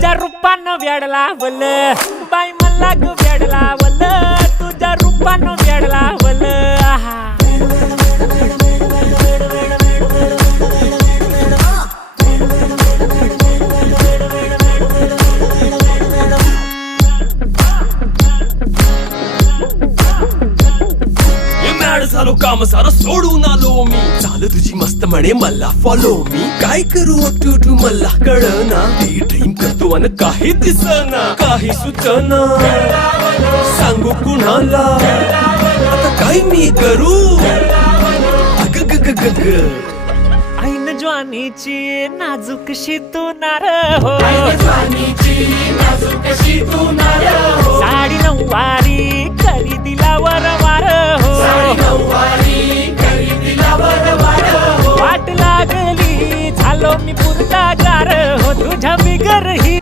तुझ्या रूपानं वेड लावल बाई मला ग वेड लावल तुझ्या रूपानं वेड लावल आहा झालो काम सारं सोडून आलो मी चाल तुझी मस्त म्हणे मला फॉलो मी काय करू टू मला कळना ती ड्रीम करतो अन काही दिसना काही सुचना सांगू कुणाला आता काय मी करू अग ग ग ग ग ऐन ज्वानीची नाजूकशी तू नार हो साडी नऊवारी करी दिला वरवार हो वाट लागली झालो मी पुरता गार हो तुझ्या बिगर ही